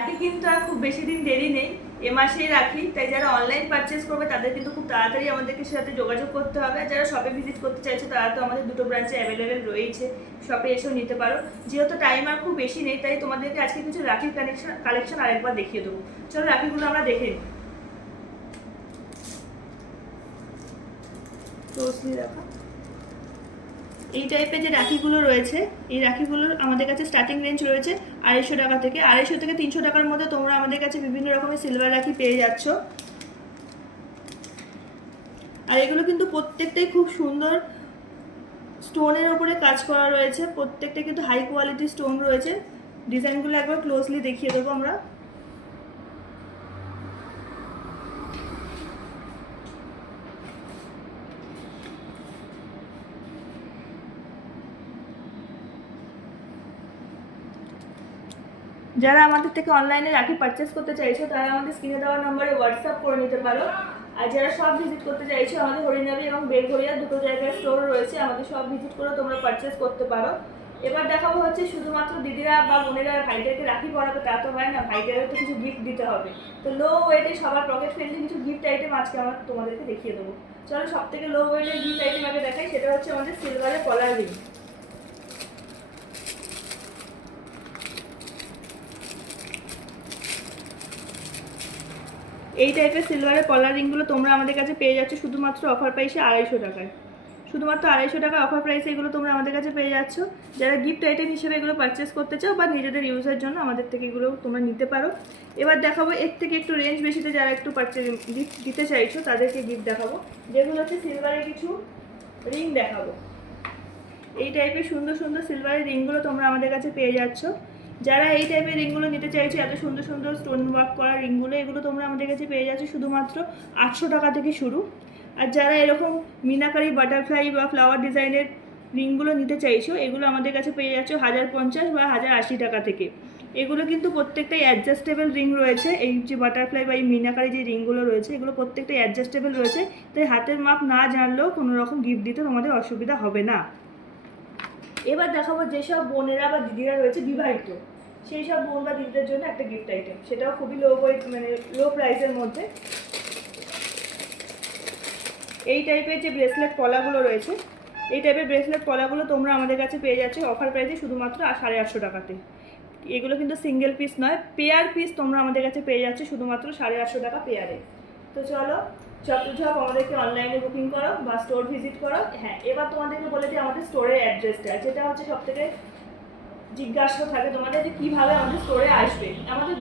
রাখি কিন্তু আর খুব বেশি দিন দেরি নেই, এ মাসেই রাখি। তাই যারা অনলাইন পারচেস করবে তাদের কিন্তু খুব তাড়াতাড়ি আমাদেরকে সাথে যোগাযোগ করতে হবে। আর যারা শপে ভিজিট করতে চাইছে তারা তো আমাদের দুটো ব্রাঞ্চে অ্যাভেলেবেল রয়েছে, শপে এসেও নিতে পারো। যেহেতু টাইম আর খুব বেশি নেই তাই তোমাদেরকে আজকে কিছু রাখির কালেকশন আরেকবার দেখিয়ে দেবো। চলো রাখিগুলো আমরা দেখে নিই। ক্লোজলি দেখা, এই টাইপের যে রাখিগুলো রয়েছে, এই রাখিগুলোর আমাদের কাছে স্টার্টিং রেঞ্জ রয়েছে 250 টাকা থেকে। 250 থেকে 300 টাকার মধ্যে তোমরা আমাদের কাছে বিভিন্ন রকমের সিলভার রাখি পেয়ে যাচ্ছ। আর এগুলো কিন্তু প্রত্যেকটাই খুব সুন্দর স্টোনের ওপরে কাজ করা রয়েছে, প্রত্যেকটা কিন্তু হাই কোয়ালিটি স্টোন রয়েছে। ডিজাইনগুলো একবার ক্লোজলি দেখিয়ে দেবো আমরা। যারা আমাদের থেকে অনলাইনে রাখি পারচেস করতে চাইছো তারা আমাদের স্ক্রিনে দেওয়া নম্বরে হোয়াটসঅ্যাপ করে নিতে পারো। আর যারা সব ভিজিট করতে চাইছো, আমাদের হরিনাবি এবং বেলঘরিয়া দুটো জায়গায় স্টোর রয়েছে, আমাদের সব ভিজিট করে তোমরা পারচেস করতে পারো। এবার দেখাবো হচ্ছে শুধুমাত্র দিদিরা বা বোনেরা ভাইদেরকে রাখি পরাবে তা তো হয় না, ভাইদেরও তো কিছু গিফট দিতে হবে। তো লো ওয়েটে সবার পকেট ফ্রেন্ডলি কিছু গিফট আইটেম আজকে আমরা তোমাদেরকে দেখিয়ে দেবো। চলো সব থেকে লো ওয়েটের গিফট আইটেম আগে দেখাই, সেটা হচ্ছে আমাদের সিলভারের কলার রিং। এই টাইপের সিলভারের কলার রিংগুলো তোমরা আমাদের কাছে পেয়ে যাচ্ছ শুধুমাত্র অফার প্রাইসে 250 টাকায়। শুধুমাত্র 250 টাকা অফার প্রাইসে এগুলো তোমরা আমাদের কাছে পেয়ে যাচ্ছ। যারা গিফট আইটেম হিসেবে এগুলো পারচেস করতে চাও বা নিজেদের ইউজের জন্য আমাদের থেকে এগুলো তোমরা নিতে পারো। এবার দেখাবো এর থেকে একটু রেঞ্জ বেশিতে যারা একটু পারচেস গিফট দিতে চাইছো তাদেরকে গিফট দেখাবো, যেগুলো হচ্ছে সিলভারের কিছু রিং দেখাবো। এই টাইপের সুন্দর সুন্দর সিলভারের রিংগুলো তোমরা আমাদের কাছে পেয়ে যাচ্ছ। যারা এই টাইপের রিংগুলো নিতে চাইছো, এত সুন্দর সুন্দর স্টোন ওয়ার্ক করা রিংগুলো, এগুলো তোমরা আমাদের কাছে পেয়ে যাচ্ছ শুধুমাত্র 800 টাকা থেকে শুরু। আর যারা এরকম মিনাকারি বাটারফ্লাই বা ফ্লাওয়ার ডিজাইনের রিংগুলো নিতে চাইছো, এগুলো আমাদের কাছে পেয়ে যাচ্ছ 1050 বা 1080 টাকা থেকে। এগুলো কিন্তু প্রত্যেকটাই অ্যাডজাস্টেবল রিং রয়েছে। এই যে বাটারফ্লাই বা এই মিনাকারি যে রিংগুলো রয়েছে এগুলো প্রত্যেকটাই অ্যাডজাস্টেবল রয়েছে, তাই হাতের মাপ না জানলেও কোনো রকম গিফট দিতে তোমাদের অসুবিধা হবে না। এবার দেখাবো যেসব বোনেরা বা দিদিরা রয়েছে বিবাহিত, সেই সব বোন বা দিদিদের জন্য একটা গিফট আইটেম, সেটাও খুবই লো মানে লো প্রাইসের মধ্যে। এই টাইপের যে ব্রেসলেট পলাগুলো রয়েছে, এই টাইপের ব্রেসলেট পলাগুলো তোমরা আমাদের কাছে পেয়ে যাচ্ছ অফার প্রাইসে শুধুমাত্র 850 টাকাতে। এগুলো কিন্তু সিঙ্গেল পিস নয়, পেয়ার পিস তোমরা আমাদের কাছে পেয়ে যাচ্ছ শুধুমাত্র 850 টাকা পেয়ারে। তো চলো ঝপ আমাদেরকে অনলাইনে বুকিং করো বা স্টোর ভিজিট করো। হ্যাঁ, এবার তোমাদেরকে বলে দিই আমাদের স্টোরের অ্যাড্রেসটা, যেটা হচ্ছে সব থেকে জিজ্ঞাসা থাকে তোমাদের যে কীভাবে আমাদের স্টোরে আসবে। আমাদের